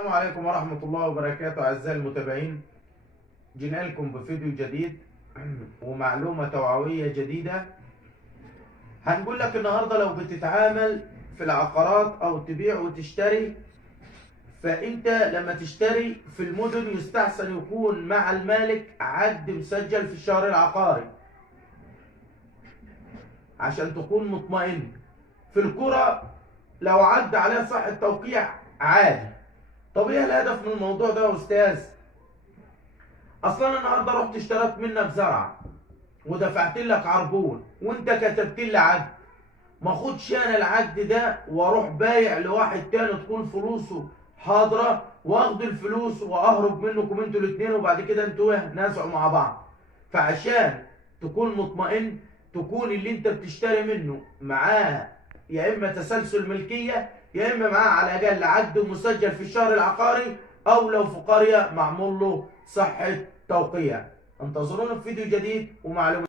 السلام عليكم ورحمة الله وبركاته أعزائي المتابعين. جينا لكم بفيديو جديد ومعلومة توعوية جديدة. هنقول لك النهاردة لو بتتعامل في العقارات أو تبيع وتشتري، فأنت لما تشتري في المدن يستحسن يكون مع المالك عقد مسجل في الشهر العقاري عشان تكون مطمئن. في القرى لو عدى عليه صحة توقيع عادي. طب ايه الهدف من الموضوع ده يا استاذ؟ اصلا النهارده رحت اشتريت منك زرعه ودفعت لك عربون وانت كتبت لي عقد، ما اخدش انا العقد ده واروح بايع لواحد تاني تكون فلوسه حاضره واخد الفلوس واهرب منكم انتوا الاثنين وبعد كده انتوا نازعوا مع بعض. فعشان تكون مطمئن تكون اللي انت بتشتري منه معاه يا اما تسلسل ملكيه يا اما معاه على الاقل عقد مسجل في الشهر العقاري، او لو في قريه معمول له صحه توقيع. انتظرونا في فيديو جديد ومعلومات.